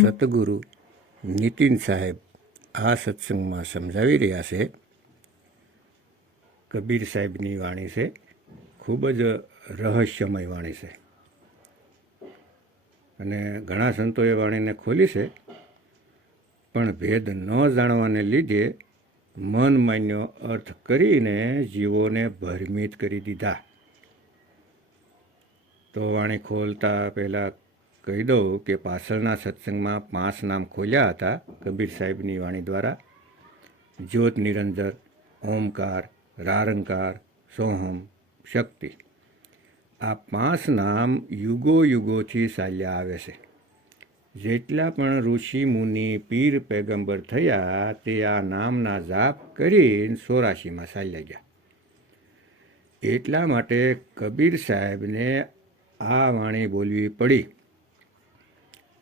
સતગુરુ નીતિન સાહેબ આ સત્સંગમાં સમજાવી રહ્યા છે. કબીર સાહેબની વાણી છે, ખૂબ જ રહસ્યમય વાણી છે અને ઘણા સંતોએ વાણીને ખોલી છે, પણ ભેદ ન જાણવાને લીધે મન માન્યો અર્થ કરીને જીવોને ભ્રમિત કરી દીધા. તો વાણી ખોલતા પહેલાં કહી દઉં કે પાછળના સત્સંગમાં 5 નામ ખોલ્યા હતા કબીર સાહેબની વાણી દ્વારા: જ્યોત નિરંજન, ઓમકાર, રારંકાર, સોહમ, શક્તિ. આ 5 નામ યુગો યુગોથી ચાલ્યા આવે છે. જેટલા પણ ઋષિ મુનિ પીર પેગંબર થયા તે આ નામના જાપ કરીને 84માં ચાલ્યા ગયા. એટલા માટે કબીર સાહેબને આ વાણી બોલવી પડી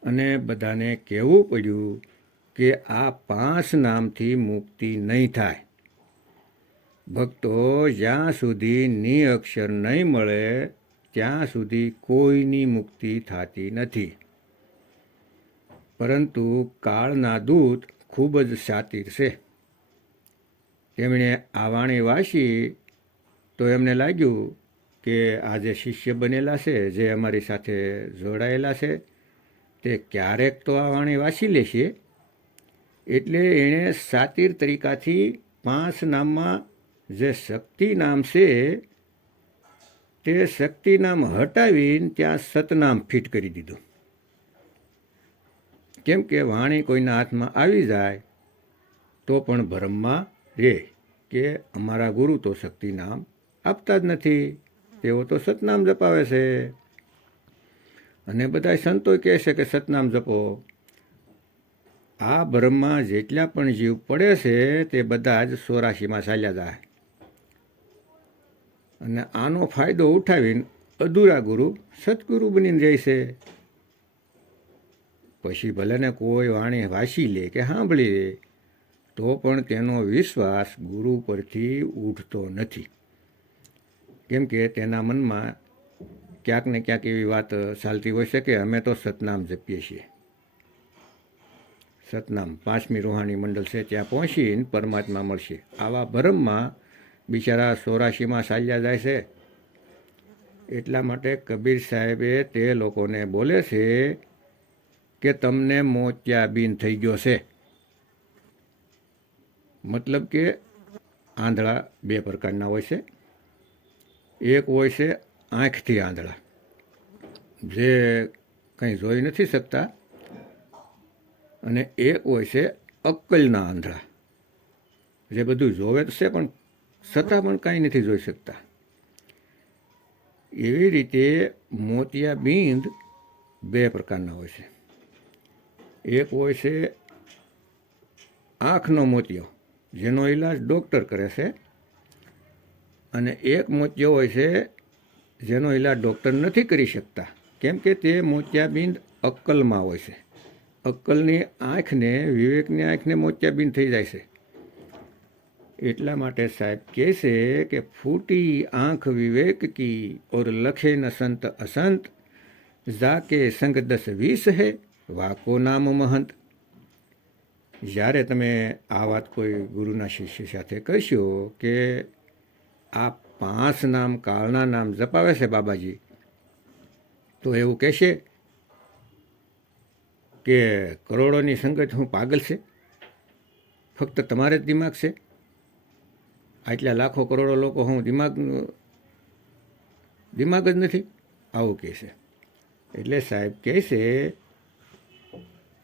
અને બધાને કહેવું પડ્યું કે આ 5 નામથી મુક્તિ નહીં થાય. ભક્તો, જ્યાં સુધી નિઅક્ષર નહીં મળે ત્યાં સુધી કોઈની મુક્તિ થતી નથી. પરંતુ કાળના દૂત ખૂબ જ શાતિર છે. તેમણે આ વાણી વાંચી તો એમને લાગ્યું કે આ જે શિષ્ય બનેલા છે, જે અમારી સાથે જોડાયેલા છે, તે ક્યારેક તો આ વાણી વાંચી લેશે. એટલે એણે શાતિર તરીકાથી 5 નામમાં જે શક્તિ નામ છે તે શક્તિ નામ હટાવીને ત્યાં સતનામ ફિટ કરી દીધું. કેમ કે વાણી કોઈના હાથમાં આવી જાય તો પણ ભરમમાં રહે કે અમારા ગુરુ તો શક્તિ નામ આપતા જ નથી, તેઓ તો સતનામ જપાવે છે. અને બધા સંતો કહે છે કે સતનામ જપો. આ ભ્રમમાં જેટલા પણ જીવ પડે છે તે બધા જ 84માં ચાલ્યા જાય અને આનો ફાયદો ઉઠાવીને અધૂરા ગુરુ સતગુરુ બનીને જાય છે. પછી ભલેને કોઈ વાણી વાંચી લે કે સાંભળી લે તો પણ તેનો વિશ્વાસ ગુરુ પરથી ઉઠતો નથી. કેમ કે તેના મનમાં ક્યાંક ને ક્યાંક એવી વાત ચાલતી હોય છે કે અમે તો સતનામ જપીએ છીએ. સતનામ 5મી રૂહાની મંડળ છે, ત્યાં પહોંચીને પરમાત્મા મળશે. આવા ભરમમાં બિચારા 84માં ચાલ્યા જાય છે. એટલા માટે કબીર સાહેબે તે લોકોને બોલે છે કે તમને મોતિયાબીન થઈ ગયો છે. મતલબ કે આંધળા 2 પ્રકારના હોય છે. એક હોય છે આંખથી આંધળા, જે કંઈ જોઈ નથી શકતા, અને એક હોય છે અક્કલના આંધળા, જે બધું જોવે તો છે પણ છતાં પણ કાંઈ નથી જોઈ શકતા. એવી રીતે મોતિયાબીંદ 2 પ્રકારના હોય છે. એક હોય છે આંખનો મોતિયો, જેનો ઈલાજ ડૉક્ટર કરે છે, અને એક મોતિયો હોય છે જેનો ઈલાજ ડૉક્ટર નથી કરી શકતા. કેમ કે તે મોતિયાબીંદ અક્કલમાં હોય છે. અક્કલની આંખને, વિવેકની આંખને મોતિયાબીંદ થઈ જાય છે. એટલા માટે સાહેબ કહે છે કે ફૂટી આંખ વિવેક કી ઓર લખે ન સંત અસંત, જાકે સંગ 10-20 હૈ વાકો નામ મહંત. જ્યારે તમે આ વાત કોઈ ગુરુના શિષ્ય સાથે કહેશો કે આ 5 નામ કાળના નામ જપાવે છે બાબાજી, તો એવું કહેશે કે કરોડોની સંગત હું પાગલ છે, ફક્ત તમારે જ દિમાગ છે, આટલા લાખો કરોડો લોકો હું દિમાગ જ નથી, આવું કહેશે. એટલે સાહેબ કહે છે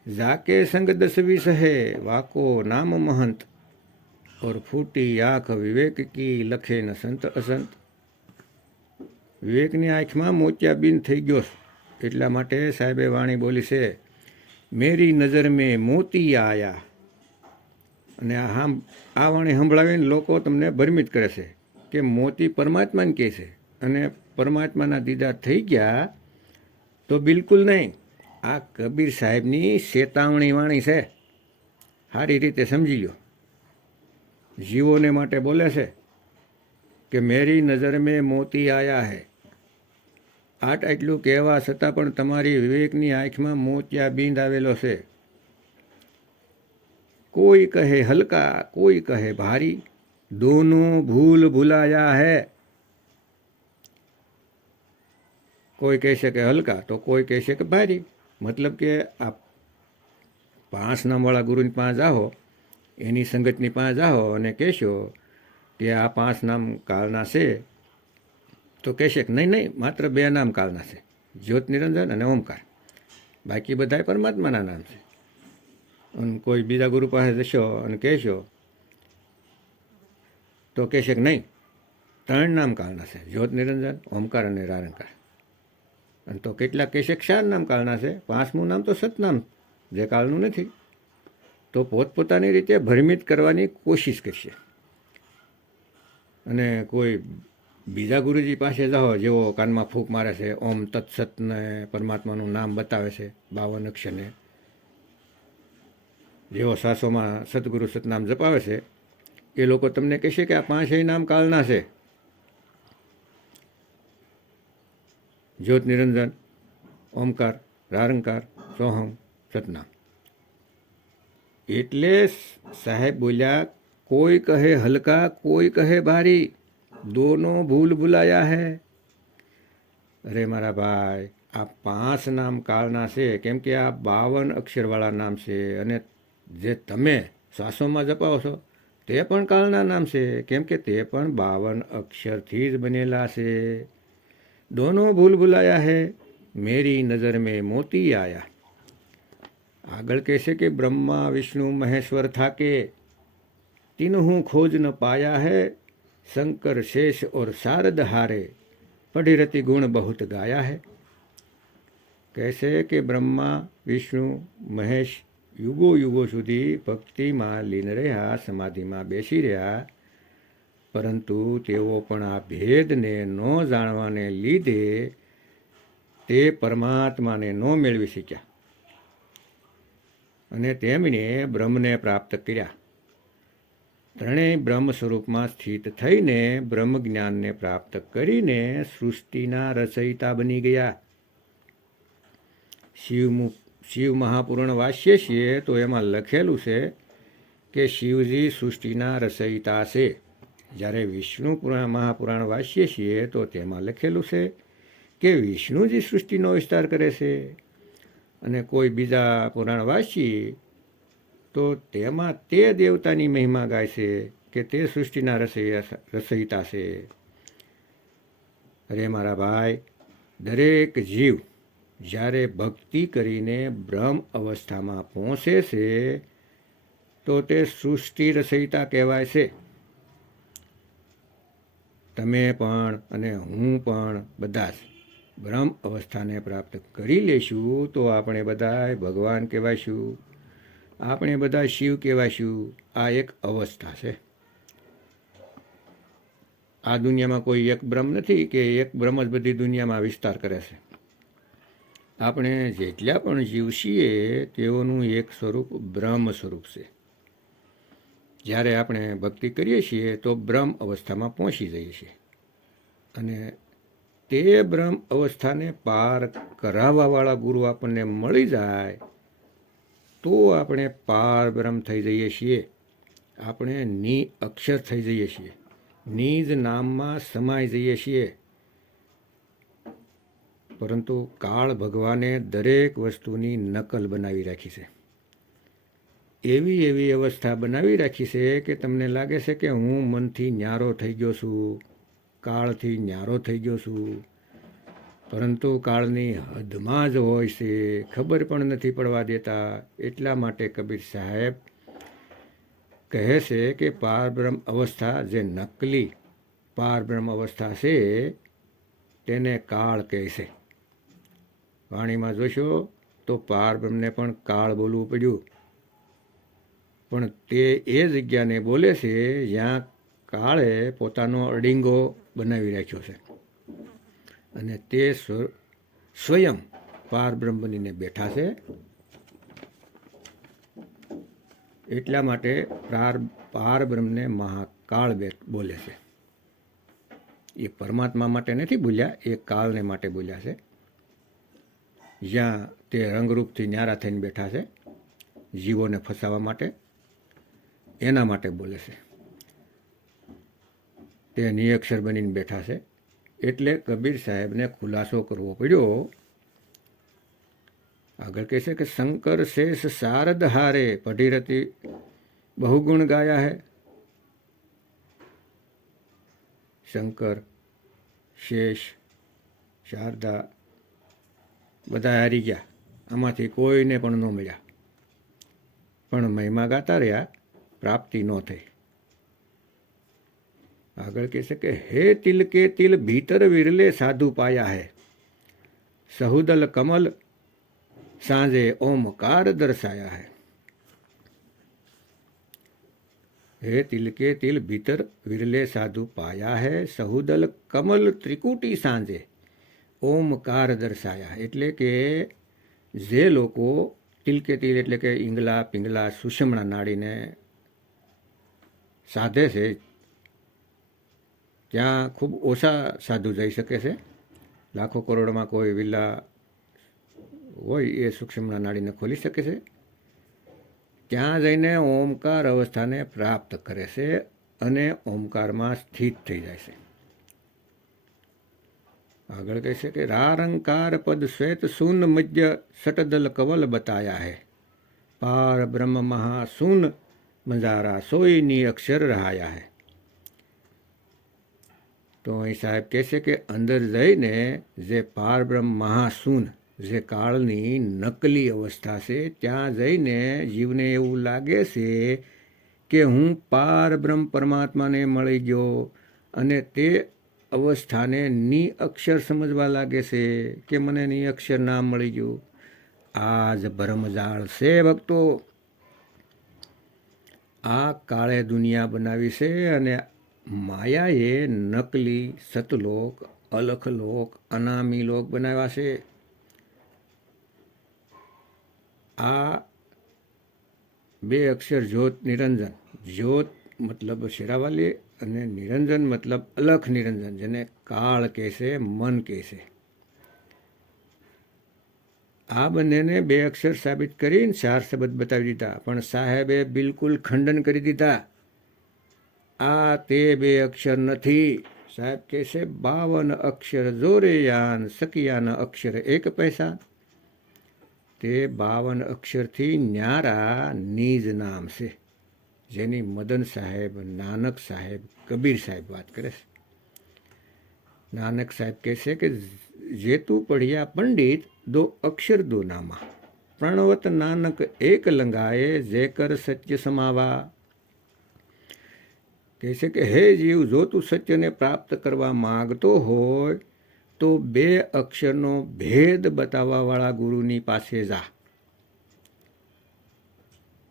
જાકે સંગ 10-20 હૈ વાકો નામ મહંત, ઓર ફૂટી આંખ વિવેક કી લખે ન સંત અસંત. વિવેકની આંખમાં મોતિયાબીન થઈ ગયો. એટલા માટે સાહેબે વાણી બોલી છે, મેરી નજર મેં મોતી આયા. અને આ વાણી સંભળાવીને લોકો તમને ભ્રમિત કરે છે કે મોતી પરમાત્માને કહે છે, અને પરમાત્માના દીદાર થઈ ગયા તો બિલકુલ નહીં. આ કબીર સાહેબની ચેતવણી વાણી છે, સારી રીતે સમજી લો. જીવોને માટે બોલે છે કે મેરી નજર મેં મોતી આયા હૈ. આટલું કહેવા છતાં પણ તમારી વિવેકની આંખમાં મોતિયાબિંદ આવેલો છે. કોઈ કહે હલકા, કોઈ કહે ભારી, દોનો ભૂલ ભૂલાયા હૈ. કોઈ કહેશે કે હલકા તો કોઈ કહેશે કે ભારી. મતલબ કે આ 5 નામવાળા ગુરુની પાસે જાઓ, એની સંગતની પાસે જાઓ અને કહેશો કે આ 5 નામ કાળના છે, તો કહેશે કે નહીં નહીં, માત્ર 2 નામ કાળના છે, જ્યોત નિરંજન અને ઓમકાર, બાકી બધા પરમાત્માના નામ છે. અને કોઈ બીજા ગુરુ પાસે જશો અને કહેશો તો કહેશે કે નહીં, 3 નામ કાળના છે, જ્યોત નિરંજન, ઓમકાર અને નિરારંકાર. અને તો કેટલાક કહેશે કે 4 નામ કાળના છે, 5મું નામ તો સતનામ જે કાળનું નથી. તો પોતપોતાની રીતે ભ્રમિત કરવાની કોશિશ કરશે. અને કોઈ બીજા ગુરુજી પાસે જાઓ, જેઓ કાનમાં ફૂંક મારે છે, ઓમ તત્સતને પરમાત્માનું નામ બતાવે છે 52 અક્ષરને, જેઓ સાસોમાં સદગુરુ સતનામ જપાવે છે, એ લોકો તમને કહેશે કે આ 5 નામ કાળના છે, જ્યોત નિરંજન, ઓમકાર, નિરારંકાર, સોહમ, સતનામ. એટલે સાહેબ બોલ્યા, કોઈ કહે હલકા, કોઈ કહે ભારી, દોનો ભૂલ ભૂલાયા હૈ. અરે મારા ભાઈ, આ 5 નામ કાળના છે, કેમ કે આ 52 અક્ષરવાળા નામ છે. અને જે તમે શ્વાસોમાં જપાવો છો તે પણ કાળના નામ છે, કેમ કે તે પણ 52 અક્ષરથી જ બનેલા છે. દોનો ભૂલ ભૂલાયા હૈ, મેરી નજર મેં મોતી આયા. આગળ કહેશે કે બ્રહ્મા વિષ્ણુ મહેશ્વર થાકે, તીનહું ખોજ ન પાયા હૈ, શંકર શેષ ઓર શારદ હારે, પઢિરતિ ગુણ બહુત ગાયા હૈ. કહેશે કે બ્રહ્મા વિષ્ણુ મહેશ યુગો યુગો સુધી ભક્તિમાં લીન રહ્યા, સમાધિમાં બેસી રહ્યા, પરંતુ તેઓ પણ આ ભેદને ન જાણવાને લીધે તે પરમાત્માને ન મેળવી શક્યા. અને તેમણે બ્રહ્મને પ્રાપ્ત કર્યા. ત્રણેય બ્રહ્મ સ્વરૂપમાં સ્થિત થઈને બ્રહ્મ જ્ઞાનને પ્રાપ્ત કરીને સૃષ્ટિના રચયિતા બની ગયા. શિવ મહાપુરાણ વાંચીએ છીએ તો એમાં લખેલું છે કે શિવજી સૃષ્ટિના રચયિતા છે. જ્યારે વિષ્ણુ મહાપુરાણ વાંચીએ છીએ તો તેમાં લખેલું છે કે વિષ્ણુજી સૃષ્ટિનો વિસ્તાર કરે છે. અને કોઈ બીજા પુરાણ વાંચીએ તો તેમાં તે દેવતાની મહિમા ગાય છે કે તે સૃષ્ટિના રચયિતા છે. અરે મારા ભાઈ, દરેક જીવ જ્યારે ભક્તિ કરીને બ્રહ્મ અવસ્થામાં પહોંચે છે તો તે સૃષ્ટિ રચયિતા કહેવાય છે. તમે પણ અને હું પણ બધા જ બ્રહ્મ અવસ્થાને પ્રાપ્ત કરી લેશું તો આપણે બધા ભગવાન કહેવાઈશું, આપણે બધા શિવ કહેવાઈશું. આ એક અવસ્થા છે. આ દુનિયામાં કોઈ એક બ્રહ્મ નથી કે એક બ્રહ્મ જ બધી દુનિયામાં વિસ્તાર કરે છે. આપણે જેટલા પણ જીવ છીએ તેઓનું એક સ્વરૂપ બ્રહ્મ સ્વરૂપ છે. જ્યારે આપણે ભક્તિ કરીએ છીએ તો બ્રહ્મ અવસ્થામાં પહોંચી જઈએ છીએ. અને તે બ્રહ્મ અવસ્થાને પાર કરાવવાવાળા ગુરુ આપણને મળી જાય તો આપણે પાર બ્રહ્મ થઈ જઈએ છીએ. આપણે ની અક્ષર થઈ જઈએ છીએ, નિજ નામમાં સમાઈ જઈએ છીએ. પરંતુ કાળ ભગવાને દરેક વસ્તુની નકલ બનાવી રાખી છે. એવી અવસ્થા બનાવી રાખી છે કે તમને લાગે છે કે હું મનથી ન્યારો થઈ ગયો છું, કાળથી ન્યારો થઈ ગયો છું, પરંતુ કાળની હદમાં જ હોય છે, ખબર પણ નથી પડવા દેતા. એટલા માટે કબીર સાહેબ કહે છે કે પારબ્રહ્મ અવસ્થા, જે નકલી પારબ્રહ્મ અવસ્થા છે તેને કાળ કહે છે. વાણીમાં જોશો તો પારબ્રહ્મને પણ કાળ બોલવું પડ્યું, પણ તે એ જગ્યાને બોલે છે જ્યાં કાળે પોતાનો અડીંગો બનાવી રાખ્યો છે. અને તે સ્વયં પારબ્રહ્મ બનીને બેઠા છે. એટલા માટે પારબ્રહ્મને મહાકાળ બોલે છે. એ પરમાત્મા માટે નથી બોલ્યા, એ કાળને માટે બોલ્યા છે. જ્યાં તે રંગરૂપથી ન્યારા થઈને બેઠા છે, જીવોને ફસાવવા માટે, એના માટે બોલે છે. તે નિયક્ષર બનીને બેઠા છે. એટલે કબીર સાહેબને ખુલાસો કરવો પડ્યો. આગળ કહે છે કે શંકર શેષ શારદ હારે પઢીરતી બહુગુણ ગાયા હે. શંકર, શેષ, શારદા બધા હારી ગયા. આમાંથી કોઈને પણ ન મળ્યા, પણ મહિમા ગાતા રહ્યા, પ્રાપ્તિ ન થઈ. આગળ કહે છે કે હે તિલ કે તિલ ભીતર વિરલે સાધુ પાયા હે, સહુદલ કમલ સાંજે ઓમકાર દર્શાયા હે. હે તિલ કે તિલ ભીતર વિરલે સાધુ પાયા હે, સહુદલ કમલ ત્રિકુટી સાંજે ઓમકાર દર્શાયા. એટલે કે જે લોકો તિલ કે તિલ એટલે કે ઈંગલા પિંગલા સુષમણા નાડીને સાધે છે, ત્યાં ખૂબ ઓછા સાધુ જઈ શકે છે. લાખો કરોડમાં કોઈ વિલા હોય એ સૂક્ષ્મણા નાડીને ખોલી શકે છે. ત્યાં જઈને ઓમકાર અવસ્થાને પ્રાપ્ત કરે છે અને ઓમકારમાં સ્થિત થઈ જાય છે. આગળ કહે છે કે રારંકાર પદ શ્વેત શૂન મધ્ય સટદલ કવલ બતાયા હે, પાર બ્રહ્મ મહાશૂન મંજારા સોઈની અક્ષર રહાયા હે. તો અહીં સાહેબ કહે છે કે અંદર જઈને જે પારબ્રહ્મ મહાશૂન, જે કાળની નકલી અવસ્થા છે, ત્યાં જઈને જીવને એવું લાગે છે કે હું પારબ્રહ્મ પરમાત્માને મળી ગયો, અને તે અવસ્થાને નિઅક્ષર સમજવા લાગે છે કે મને નિઅક્ષર નામ મળી ગયું. આ જ ભરમજાળ છે ભક્તો. આ કાળે દુનિયા બનાવી છે, અને માયાએ નકલી સતલોક, અલખલોક, અનામી લોક બનાવ્યા છે. આ બે અક્ષર જ્યોત નિરંજન, જ્યોત મતલબ શેરાવાલી અને નિરંજન મતલબ અલખ નિરંજન, જેને કાળ કહે છે, મન કહે છે. આ બંનેને બે અક્ષર સાબિત કરીને 4 શબ્દ બતાવી દીધા, પણ સાહેબે બિલકુલ ખંડન કરી દીધા. આ તે બે અક્ષર નથી. સાહેબ કહે છે 52 અક્ષર જોરે યાન, સકિયાના અક્ષર 1 પૈસા. તે 52 અક્ષરથી ન્યારા નિજ નામ છે, જેની મદન સાહેબ, નાનક સાહેબ, કબીર સાહેબ વાત કરે છે. નાનક સાહેબ કહે છે કે જે તું પઢિયા પંડિત, 2 અક્ષર 2 નામા, પ્રણવત નાનક એક લંગાએ, જે કર સત્ય સમાવા. કહે છે કે હે જીવ, જો તું સત્યને પ્રાપ્ત કરવા માગતો હોય તો 2 અક્ષરનો ભેદ બતાવવાવાળા ગુરુની પાસે જા.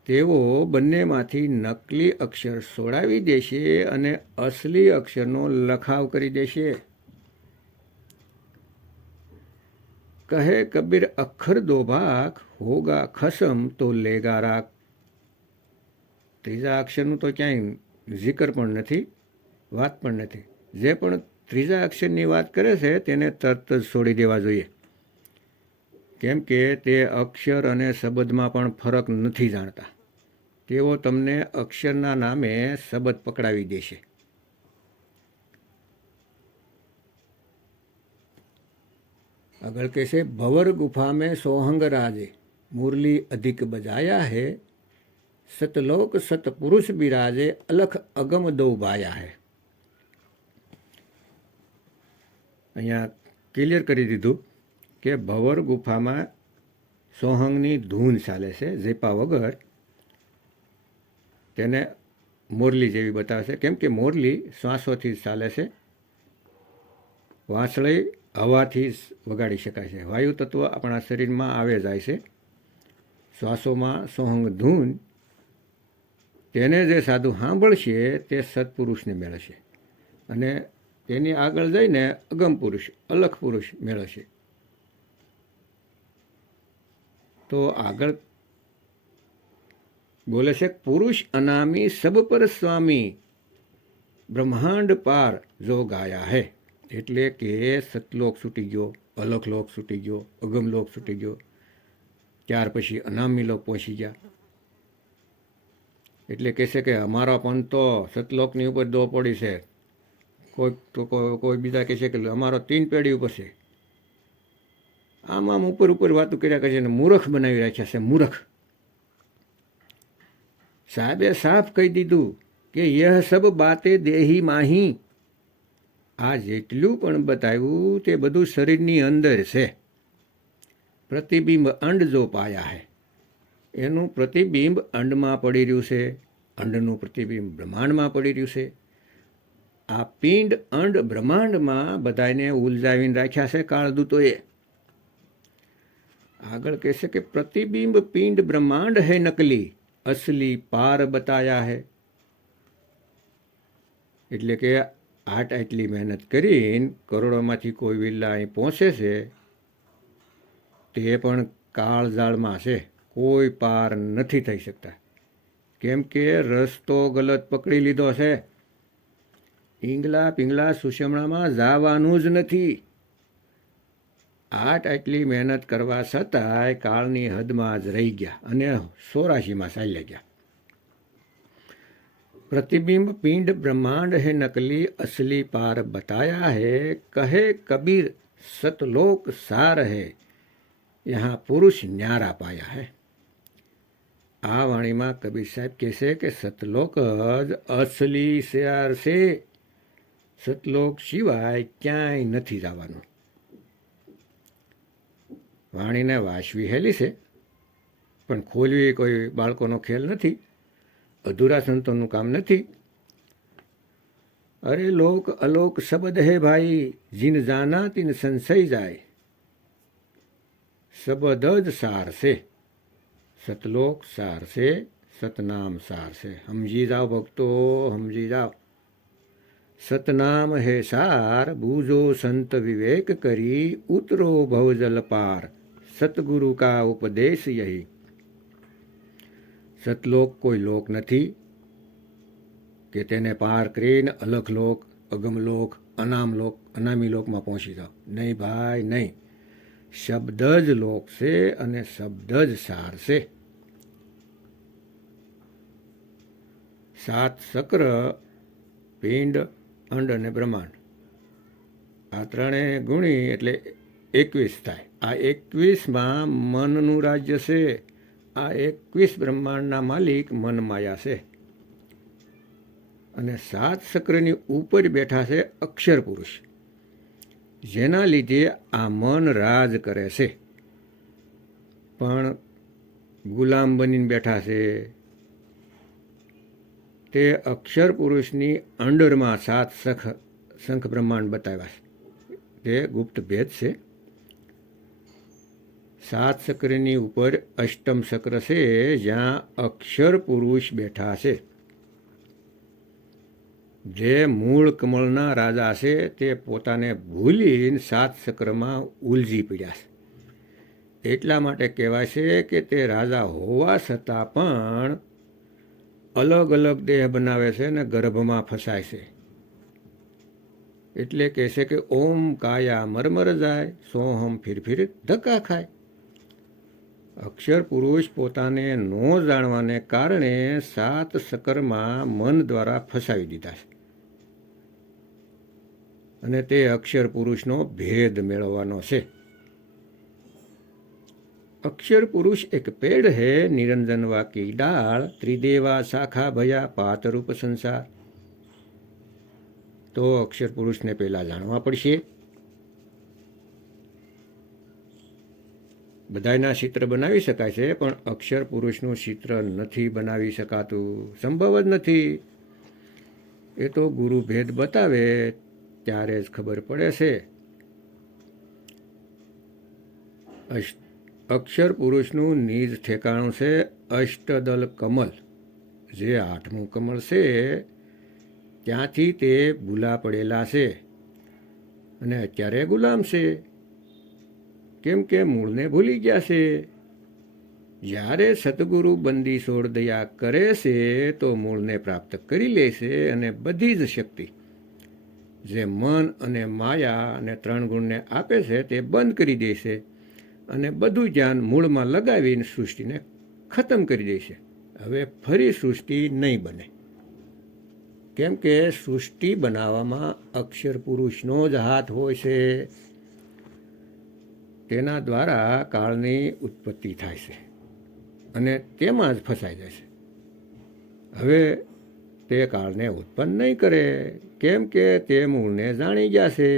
તેઓ બંનેમાંથી નકલી અક્ષર છોડાવી દેશે અને અસલી અક્ષરનો લખાવ કરી દેશે. કહે કબીર અક્ષર દો ભાગ, હોગા ખસમ તો લેગા રાખ. ત્રીજા અક્ષરનું તો ક્યાંય જિકર પણ નથી, વાત પણ નથી. જે પણ ત્રીજા અક્ષરની વાત કરે છે તેને તરત જ છોડી દેવા જોઈએ, કેમ કે તે અક્ષર અને શબ્દમાં પણ ફરક નથી જાણતા. તેઓ તમને અક્ષરના નામે શબ્દ પકડાવી દેશે. આગળ કહે છે ભંवर गुफा में सोहंग राजे, मुरली अधिक बजाया है, सतलोक सतपुरुष बिराजे, अलख अगम दो बाया है. અહીંયા ક્લિયર કરી દીધું કે ભંवर ગુફામાં સોહંગની ધૂન ચાલે છે, ઝેપા વગર. તેને મોરલી જેવી બતાવે છે, કેમ કે મોરલી શ્વાસોથી ચાલે છે, વાંસળી હવાથી વગાડી શકાય છે. વાયુ તત્વ આપણા શરીરમાં આવે જાય છે. શ્વાસોમાં સોહંગ ધૂન, તેને જે સાધુ સાંભળશે તે સત્પુરુષને મેળવશે, અને તેની આગળ જઈને અગમ પુરુષ, અલખ પુરુષ મેળવશે. તો આગળ બોલે છે પુરુષ અનામી સબ પર સ્વામી, બ્રહ્માંડ પાર જો ગાયા હે, એટલે કે સતલોક છૂટી ગયો, અલખલોક છૂટી ગયો, અગમલોક છૂટી ગયો, ત્યાર પછી અનામી લોક પહોંચી ગયા. એટલે કહેશે કે અમારા પણ તો સતલોકની ઉપર દો પડી છે. કોઈ બીજા કહેશે કે અમારો 3 પેઢી ઉપર છે. આમ ઉપર વાતો કર્યા કરે છે ને મૂર્ખ બનાવી રાખ્યા છે, મૂર્ખ. સાહેબે સાફ કહી દીધું કે યહ સબ બાતે દેહી માહી. આ જેટલું પણ બતાવ્યું તે બધું શરીરની અંદર છે. પ્રતિબિંબ અંડ જો પાયા હે, એનું પ્રતિબિંબ અંડમાં પડી રહ્યું છે, અંડનું પ્રતિબિંબ બ્રહ્માંડમાં પડી રહ્યું છે. આ પિંડ અંડ બ્રહ્માંડમાં બધાને ઉલઝાવીને રાખ્યા છે કાળદૂતોએ. આગળ કહેશે કે પ્રતિબિંબ પિંડ બ્રહ્માંડ હે નકલી, અસલી પાર બતાયા હે. એટલે કે આટલી મહેનત કરીને કરોડોમાંથી કોઈ વિલ્લા અહીં પહોંચે છે, તે પણ કાળઝાળમાં છે, કોઈ પાર નથી થઈ શકતા. કેમ કે રસ્તો ગલત પકડી લીધો છે. ઈંગલા પિંગલા સુષમણામાં જવાનું જ નથી. આટલી મહેનત કરવા છતાંય કાળની હદમાં જ રહી ગયા અને 84માં ચાલ્યા ગયા. प्रतिबिंब पिंड ब्रह्मांड है नकली, असली पार बताया है. कहे कबीर सतलोक सार है, यहाँ પુરુષ ન્યારા પાયા હે. આ વાણીમાં કબીર સાહેબ કહેશે કે સતલોક જ અસલી સાર છે. સતલોક સિવાય ક્યાંય નથી જવાનું. વાણીને વાંચવી હેલી છે, પણ ખોલવી કોઈ બાળકોનો ખેલ નથી, અધૂરા સંતોનું કામ નથી. અરે લોક અલોક શબ્દ હે ભાઈ, જીન જાના તીન સંશય જાય. શબ્દ જ સાર છે, સતલોક સાર છે, સતનામ સાર છે. સમજી જાઓ ભક્તો, સમજી જાઓ. સતનામ હે સાર, બૂઝો સંત વિવેક કરી, ઉતરો ભવજલ પાર, સતગુરુ કા ઉપદેશ યહી. સતલોક કોઈ લોક નથી કે તેને પાર કરીને અલખલોક, અગમલોક, અનામી લોકમાં પહોંચી જાઓ. નહીં ભાઈ, નહીં. શબ્દ જ લોક છે અને શબ્દ જ સાર છે. 7 ચક્ર, પિંડ, અંડ અને બ્રહ્માંડ, આ ત્રણેય ગુણી એટલે 21 થાય. આ 21માં મનનું રાજ્ય છે. આ 21 બ્રહ્માંડના માલિક મન માયા છે. અને 7 ચક્રની ઉપર બેઠા છે અક્ષર પુરુષ, જેના લીધે આ મન રાજ કરે છે. પણ ગુલામ બનીને બેઠા છે. તે અક્ષર પુરુષની અંડરમાં 7 શંખ બ્રહ્માંડ બતાવ્યા છે. તે ગુપ્ત ભેદ છે. 7 ચક્રની ઉપર અષ્ટમ ચક્ર છે, જ્યાં અક્ષર પુરુષ બેઠા છે. જે મૂળ કમળના રાજા છે, તે પોતાને ભૂલીને 7 ચક્રમાં ઉલઝી પડ્યા છે. એટલા માટે કહેવાય છે કે તે રાજા હોવા છતાં પણ અલગ અલગ દેહ બનાવે છે ને ગર્ભમાં ફસાય છે. એટલે કહે છે કે ઓમ કાયા મરમર જાય, સોહમ ફિર ધક્કા ખાય. અક્ષર પુરુષ પોતાને ન જાણવાને કારણે 7 ચક્રમાં મન દ્વારા ફસાવી દીધા છે. અને તે અક્ષર પુરુષનો ભેદ મેળવવાનો છે. અક્ષર પુરુષ એક પેડ હે, નિરંજન વાકી ડાળ, ત્રિદેવા શાખા ભયા પાતરૂપ સંસાર. તો અક્ષર પુરુષને પહેલા જાણવા પડશે. બધાના ચિત્ર બનાવી શકાય છે, પણ અક્ષર પુરુષનું ચિત્ર નથી બનાવી શકાતું, સંભવ જ નથી. એ તો ગુરુ ભેદ બતાવે ત્યારે જ ખબર પડે છે. અક્ષર પુરુષનું નિજ ઠેકાણું છે અષ્ટદલ કમલ. જે 8મું કમળ છે ત્યાંથી તે ભૂલા પડેલા છે અને અત્યારે ગુલામ છે. કેમ કે મૂળને ભૂલી ગયા છે. જ્યારે સદગુરુ બંદી છોડ દયા કરે છે તો મૂળને પ્રાપ્ત કરી લેશે અને બધી જ શક્તિ જે મન અને માયા અને 3 ગુણને આપે છે તે બંધ કરી દેશે અને બધું જ્ઞાન મૂળમાં લગાવીને સૃષ્ટિને ખતમ કરી દેશે. હવે ફરી સૃષ્ટિ નહીં બને, કેમ કે સૃષ્ટિ બનાવવામાં અક્ષર પુરુષનો જ હાથ હોય છે. તેના દ્વારા કાળની ઉત્પત્તિ થાય છે અને તેમાં જ ફસાઈ જાય છે. હવે તે કાળને ઉત્પન્ન નહીં કરે, કેમ કે તે મૂળને જાણી ગયા છે,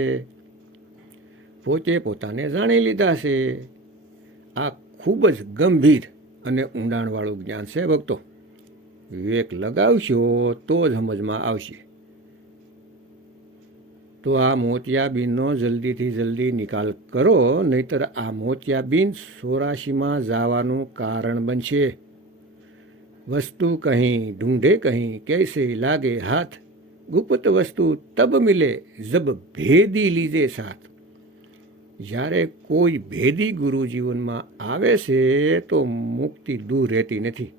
પોતે પોતાને જાણી લીધા છે. આ ખૂબ જ ગંભીર અને ઊંડાણવાળું જ્ઞાન છે ભક્તો. વિવેક લગાવશો તો જ સમજમાં આવશે. તો આ મોતિયાબીનનો જલ્દીથી જલ્દી નિકાલ કરો, નહીતર આ મોતિયાબીન 84માં જવાનું કારણ બનશે. વસ્તુ કहीं ઢૂંઢે કहीं कैसे લાગે હાથ, ગુપ્ત વસ્તુ તબ મિલે જબ ભેદી લીજે સાથ. જ્યારે કોઈ ભેદી ગુરુ જીવનમાં આવે છે તો મુક્તિ દૂર રહેતી નથી.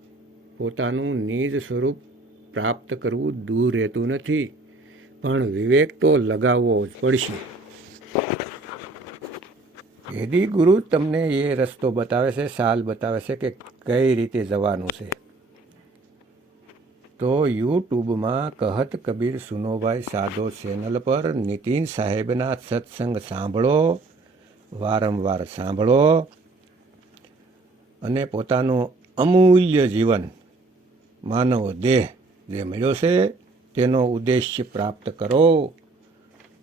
પોતાનું નિજ સ્વરૂપ પ્રાપ્ત કરવું દૂર રહેતું નથી, પણ વિવેક તો લગાવવો જ પડશે. ભેદી ગુરુ તમને એ રસ્તો બતાવે છે, સાલ બતાવે છે કે કઈ રીતે જવાનું છે. તો યુટ્યુબમાં કહત કબીર સુનોભાઈ સાધો ચેનલ પર નીતિન સાહેબના સત્સંગ સાંભળો, વારંવાર સાંભળો અને પોતાનું અમૂલ્ય જીવન માનવ દેહ જે મળ્યો છે તેનો ઉદ્દેશ્ય પ્રાપ્ત કરો.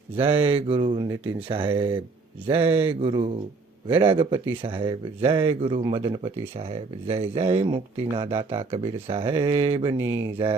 જય ગુરુ નીતિન સાહેબ, જય ગુરુ વૈરાગપતિ સાહેબ, જય ગુરુ મદનપતિ સાહેબ, જય જય મુક્તિના દાતા કબીર સાહેબની જય.